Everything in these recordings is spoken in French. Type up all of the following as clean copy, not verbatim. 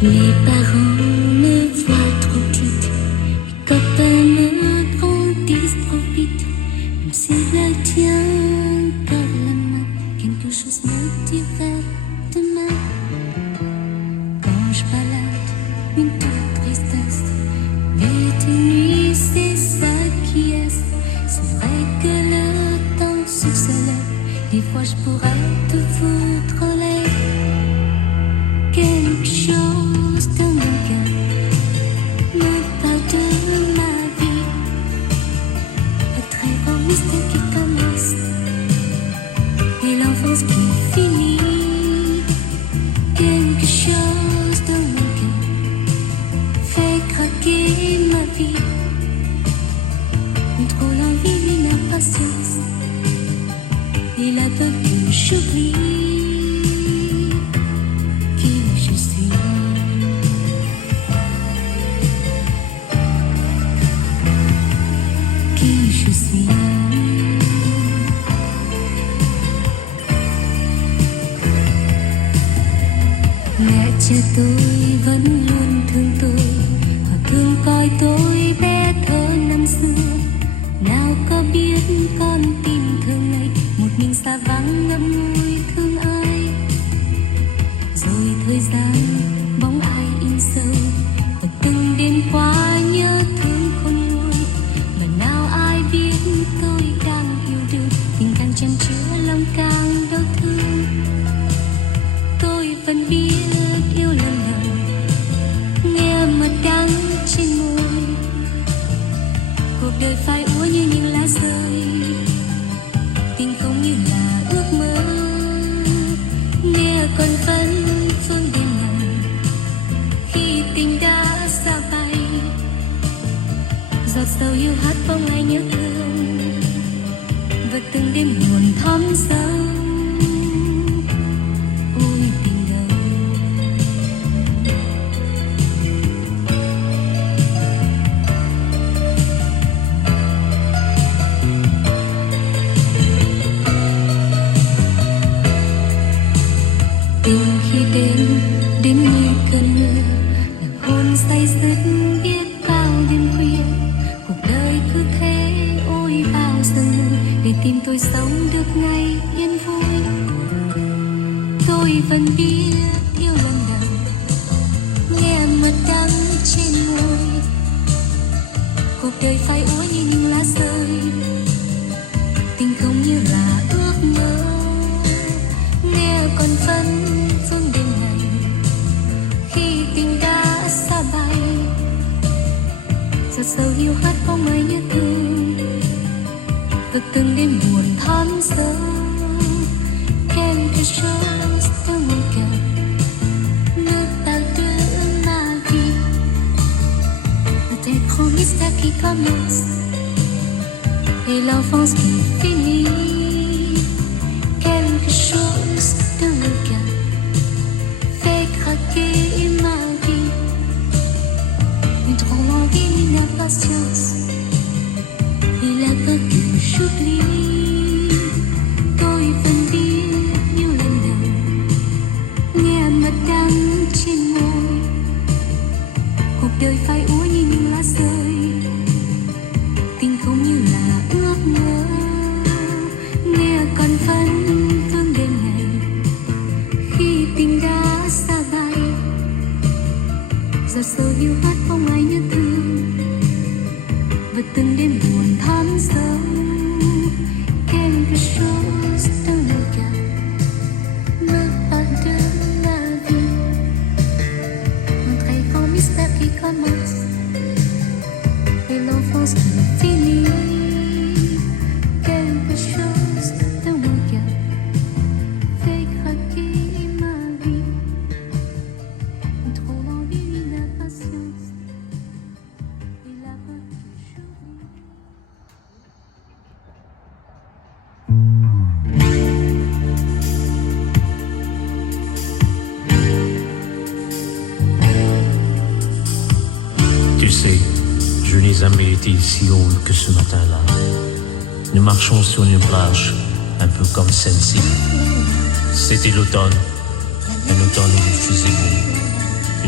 Mes parents me voient trop petite, mes copains me grandissent trop vite. Même si le tien garde la main, quelque chose me dirait demain. Quand je balade une toute tristesse, l'été nuit c'est ça qui est. C'est vrai que le temps se lève, des fois je pourrais te foutre en l'air. Quelque chose dans mon cœur me parle de ma vie, le très grand mystère qui commence et l'enfance qui finit. Quelque chose dans mon cœur fait craquer ma vie, trop l'envie, l'impatience et la peur que j'oublie. Mẹ cha tôi vẫn luôn thương tôi và thương coi tôi bé thơ năm xưa. Nào có biết con tim thương này một mình xa vắng ngậm ngùi thương ai. Rồi thời gian bóng ai in sâu và từng đêm qua nhớ thương khôn nguôi. Mà nào ai biết tôi đang yêu đương, tình càng chan chứa lòng càng đau thương. Tôi vẫn biết yêu lần đầu, nghe mật đắng trên môi. Cuộc đời phai úa như những lá rơi, tình không như là ước mơ. Nghe còn vẫn phương đêm nào khi tình đã xa bay. Giọt sầu yêu hát bóng ai nhớ thương và từng đêm buồn thắm sâu. Tình khi đến như cơn mưa, làm hồn say dứt biết bao đêm khuya. Cuộc đời cứ thế ôi bao giờ để tìm tôi sống được ngày yên vui. Tôi vẫn biết yêu lần đầu, nghe mật đắng trên môi. Cuộc đời phai úa như những lá rơi, tình không như là ước mơ. Nghe còn phân phương đêm này khi tình đã xa bay. Giọt sầu yêu hát không ai nhớ thương và từng đêm buồn thắm sâu. Quelque chose dans mon cœur me parle de ma vie, le très grand mystère qui commence et l'enfance qui finit. Quelque chose dans mon cœur fait craquer ma vie, une trop envie, une impatience et la peur que j'oublie. Tôi vẫn biết yêu lần đầu, nghe mật đắng trên môi. Cuộc đời phai úa như những lá rơi, tình không như là ước mơ. Nghe còn phân phương đêm này khi tình đã xa bay. Giọt sầu yêu hát không ai nhớ thương và từng đêm buồn thắm sâu. Quelque chose dans le cœur me parle de la vie, un très grand mystère qui commence et l'enfance qui finit. Quelque chose dans mon cœur fait craquer ma vie, une trop envie, une impatience et la peur que j'oublie. Tu sais, je n'ai jamais été si haut que ce matin-là. Nous marchons sur une plage, un peu comme celle-ci. C'était l'automne, un automne où il faisait beau.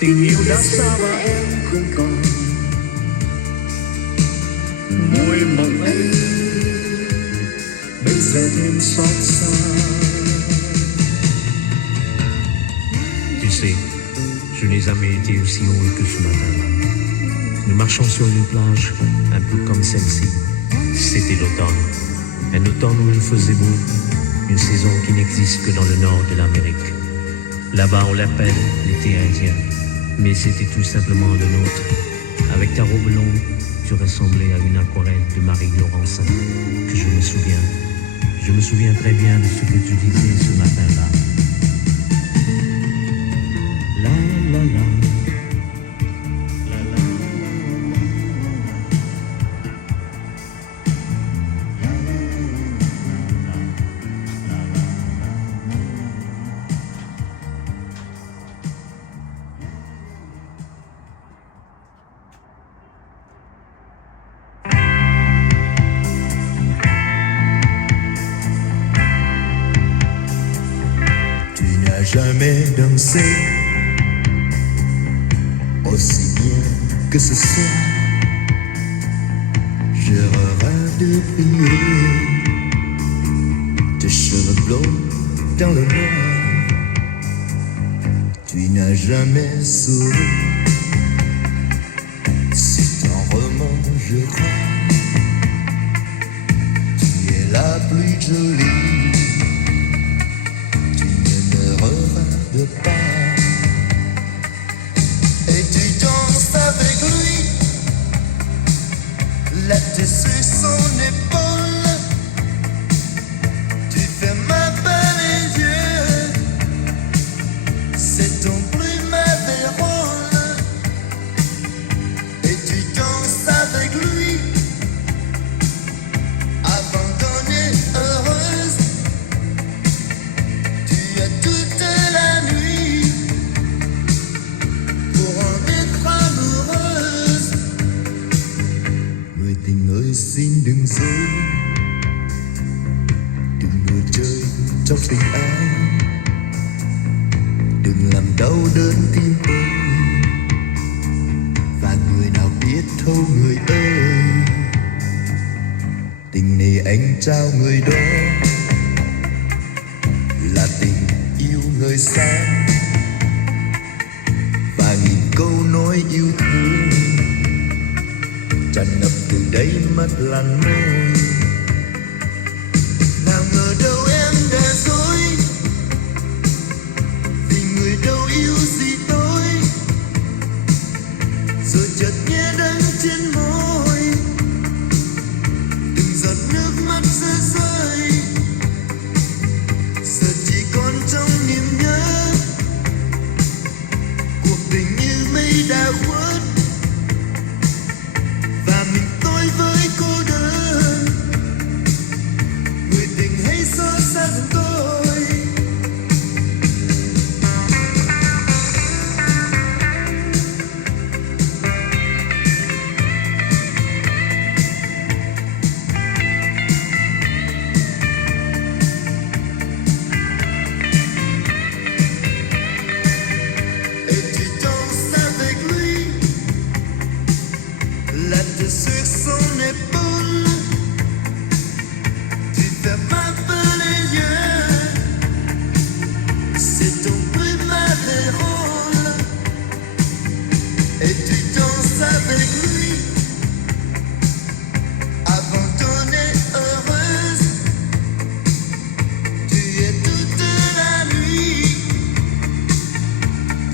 Tình yêu đã xa và em không còn môi mộng ấy bây giờ thêm xót xa. Tu sais, je n'ai jamais été aussi heureux que ce matin-là. Nous marchons sur une plage un peu comme celle-ci. C'était l'automne. Un automne où il faisait beau. Une saison qui n'existe que dans le nord de l'Amérique. Là-bas, on l'appelle l'été indien. Mais c'était tout simplement le nôtre. Avec ta robe longue, tu ressemblais à une aquarelle de Marie Laurencin. Que je me souviens. Je me souviens très bien de ce que tu disais ce matin-là. La la la. Jamais dansé aussi bien que ce soir. Je rêve de briller, tes cheveux blonds dans le noir. Tu n'as jamais souri, c'est un roman, je crois. Tu es la plus jolie. De pas. Et tu danses avec lui, la tête sur son épaule. Tu fais ma belle les yeux, c'est ton plus mauvais rôle. Et tu danses avec lui, abandonnée, heureuse. Tu as toute la xin đừng dối, đừng đùa chơi trong tình ai, đừng làm đau đớn tim tôi. Và người nào biết thấu người ơi, tình này anh trao người đó là tình yêu người xa. Và nghìn câu nói yêu thương tràn ngập từ đáy mắt lặng môi. Nào ngờ đâu em đã dối, vì người đâu yêu gì tôi. Rồi chợt nghe đắng trên môi, từng giọt nước mắt rơi rơi. Giờ chỉ còn trong niềm nhớ, cuộc tình như mây đã khuất. Với cô đơn, người tình hãy xót xa giùm tôi. Et tu danses avec lui, la tête sur son épaule. Tu fais ma belle les yeux, c'est ton plus mauvais rôle. Et tu danses avec lui, abandonnée, heureuse. Tu es toute la nuit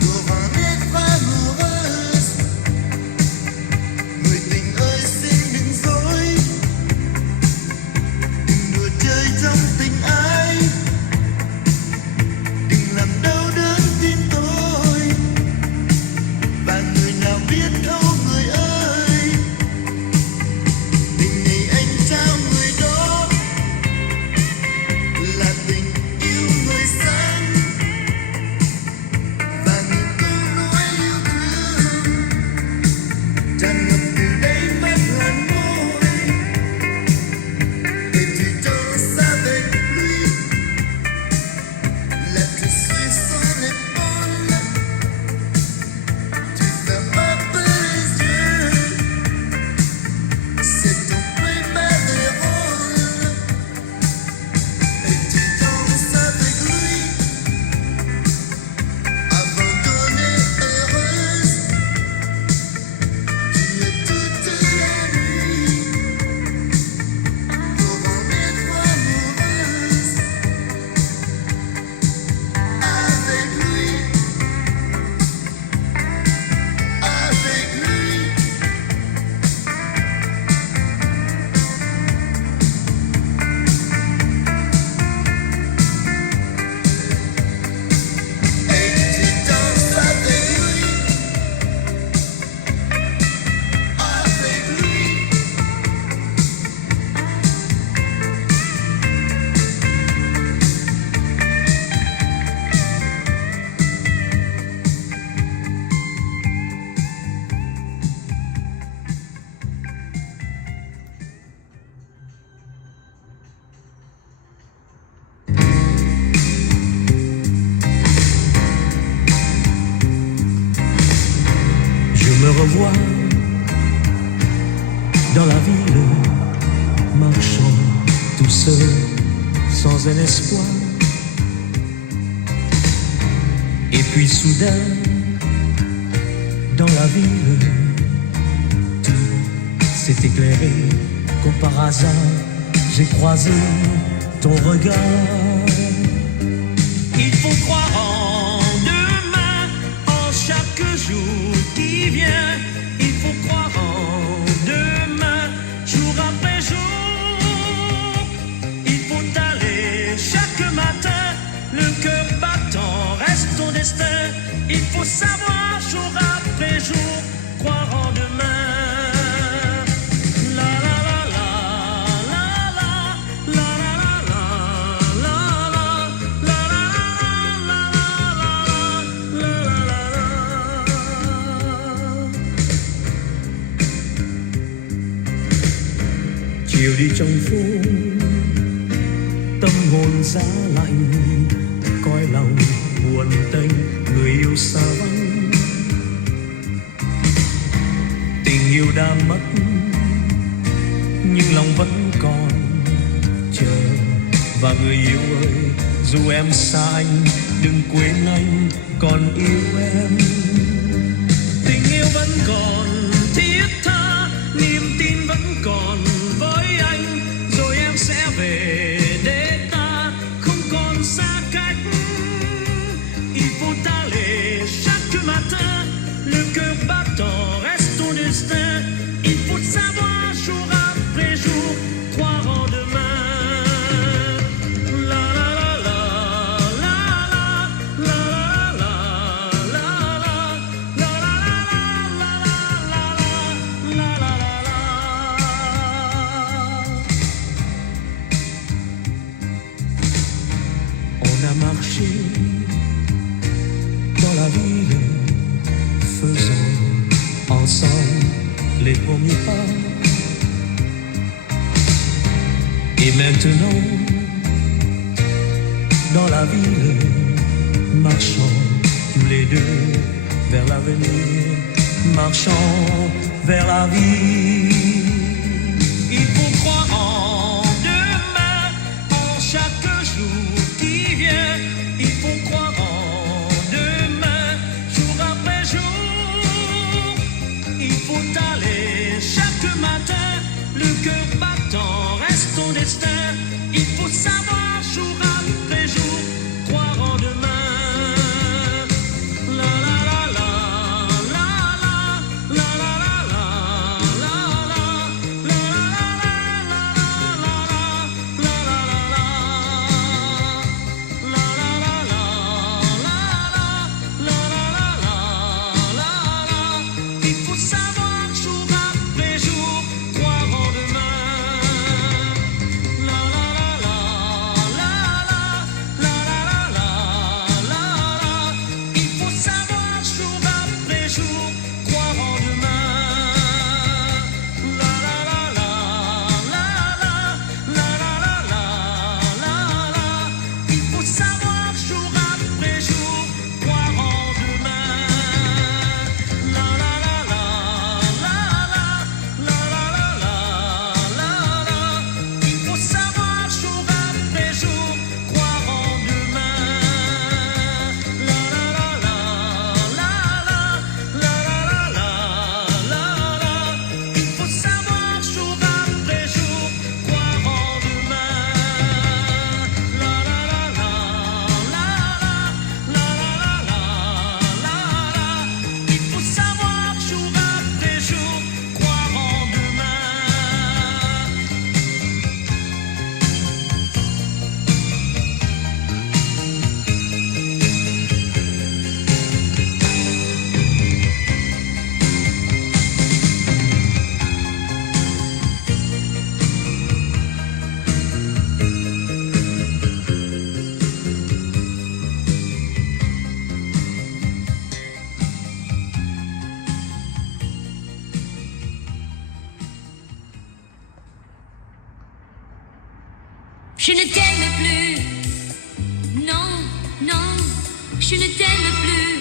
pour en être amoureuse. Người tình ơi xin đừng dối, đừng đùa chơi trong tình ai, đừng làm đau vois dans la ville, marchant tout seul, sans un espoir. Et puis soudain, dans la ville, tout s'est éclairé, comme par hasard, j'ai croisé ton regard. Il faut croire en demain, en chaque jour qui vient. Il faut croire en demain, jour après jour. Il faut aller chaque matin, le cœur battant reste ton destin. Il faut savoir jour après jour, croire en demain. Chiều đi trong phố, tâm hồn giá lạnh, coi lòng buồn tênh, người yêu xa vắng. Tình yêu đã mất, nhưng lòng vẫn còn chờ. Và người yêu ơi, dù em xa anh, đừng quên anh còn yêu em. Tình yêu vẫn còn thiết tha, niềm tin vẫn còn với anh, rồi em sẽ về để ta không còn xa cách. Il faut aller chaque matin, le cœur battant reste ton destin. Il faut savoir jour après jour, croire en demain. La la la la la la la la la la la la la la la. On a marché dans la ville, faisant ensemble les premiers pas. Et maintenant, dans la ville, marchons tous les deux vers l'avenir, marchons vers la vie. Il faut croire en demain, en chaque jour qui vient. Il faut croire en demain, jour après jour. Il faut aller chaque matin, le cœur battant reste ton destin. Il faut savoir jour après jour, croire en demain. La la la la la la la la la la la il faut savoir jour après jour, croire en demain. La la la la la la la la. Il faut savoir jour après jour, croire en demain. La la la la la la la. Il faut savoir jour après jour, croire en demain. La la la la la la. Il faut savoir jour après jour, croire en demain. La la la la la. Il faut savoir jour après jour, croire en demain. La la la la. Il faut savoir jour après jour, croire en demain. Je ne t'aime plus, non, non, je ne t'aime plus.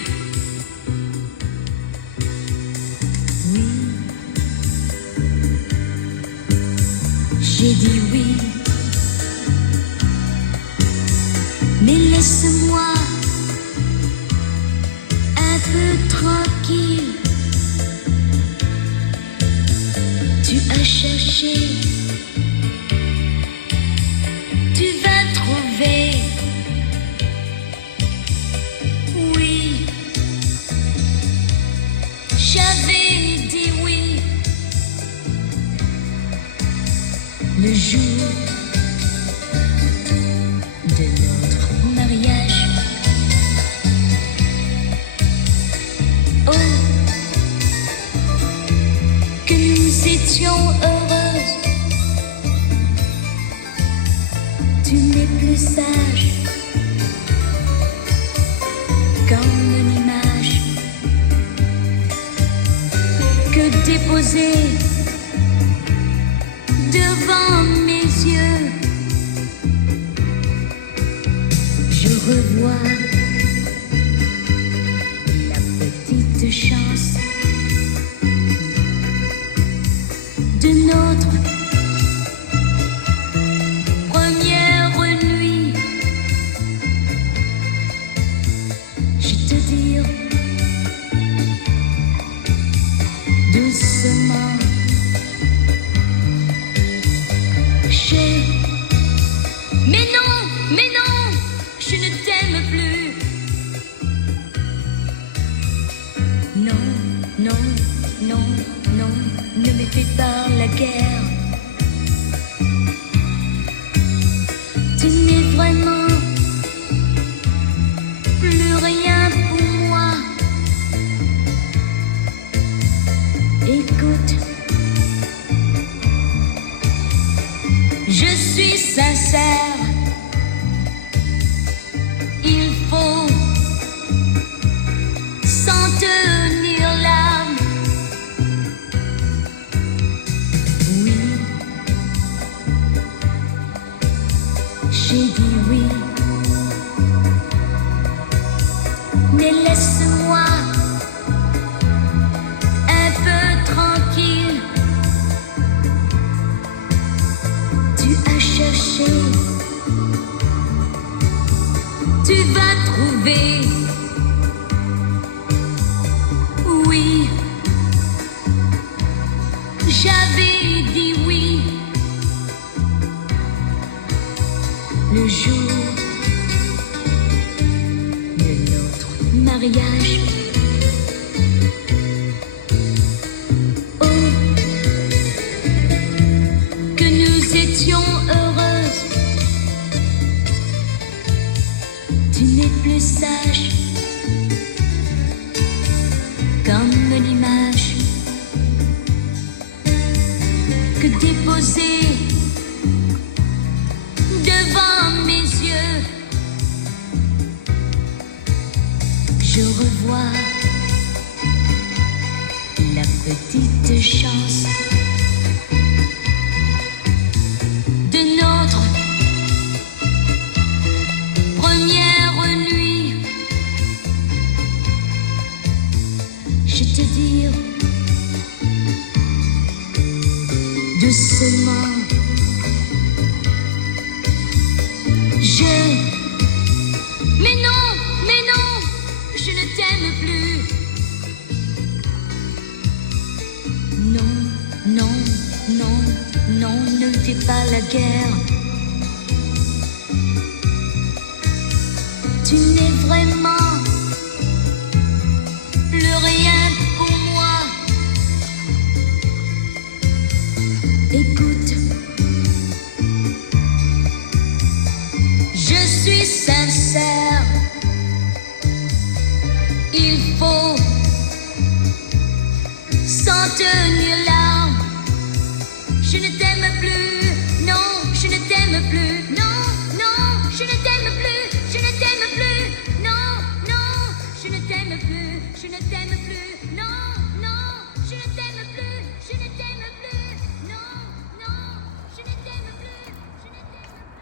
J'ai dit oui, mais laisse-moi un peu tranquille. Tu as cherché, tu vas trouver. Oui, j'avais dit oui. Le jour de notre mariage. Oh, que nous étions heureuses. Tu n'es plus sage comme une image que déposée devant mes yeux. Je revois la petite chance de notre première nuit. Je te dire doucement. Mais non, je ne t'aime plus. Non, non, non, non, ne me fais pas la guerre. Tu n'es vraiment plus rien pour moi. Écoute, je suis sincère. Il faut s'en tenir là. Oui, j'ai dit oui, mais laisse-moi un peu tranquille. Tu as cherché, tu vas trouver. Oui, j'avais dit oui. Le jour de notre mariage. Oh, que nous étions heureuses. Tu n'es plus sage comme l'image que déposée devant mes yeux. Je revois la petite chance de notre première nuit. Je te dire doucement. Mais non, je ne t'aime plus. Non, non, non, non, ne fais pas la guerre. Tu n'es vraiment plus rien pour moi. Écoute, je suis sincère. Il faut s'en tenir là. Je ne t'aime plus. Non, je ne t'aime plus. Non, non, je ne t'aime plus. Je ne t'aime plus. Non, non, je ne t'aime plus. Je ne t'aime plus. Non, non, je ne t'aime plus. Je ne t'aime plus. Non, non, je ne t'aime plus. Je ne t'aime plus.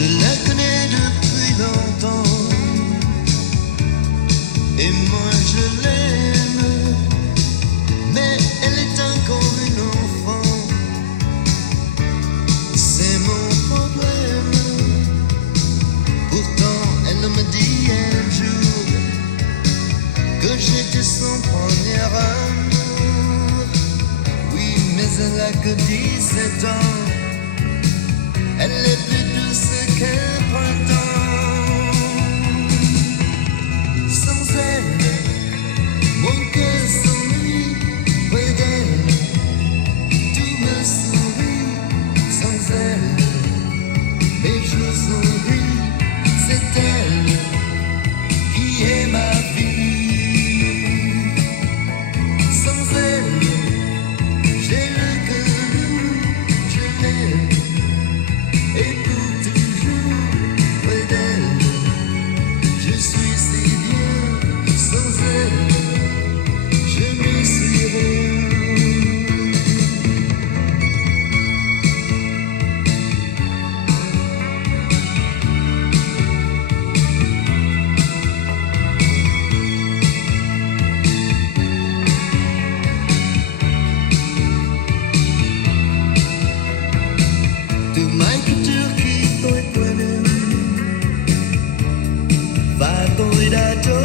Je la connais depuis longtemps et moi je l'aime, mais elle est encore une enfant. C'est mon problème. Pourtant elle me dit un jour que j'étais son premier amour. Oui, mais elle a que 17 ans. Elle est plus douce qu'un printemps. Sans elle, mon cœur s'ennuie. Près d'elle, tout me sourit. Sans elle, mes jours sourient. C'est elle qui est ma vie. Sans elle, j'ai le cœur lourd. Je l'aime. Et pour toujours, près d'elle, je suis si bien. Sans elle, je ne suis rien. Tu mai kecil kita pernah Và tôi đã trốn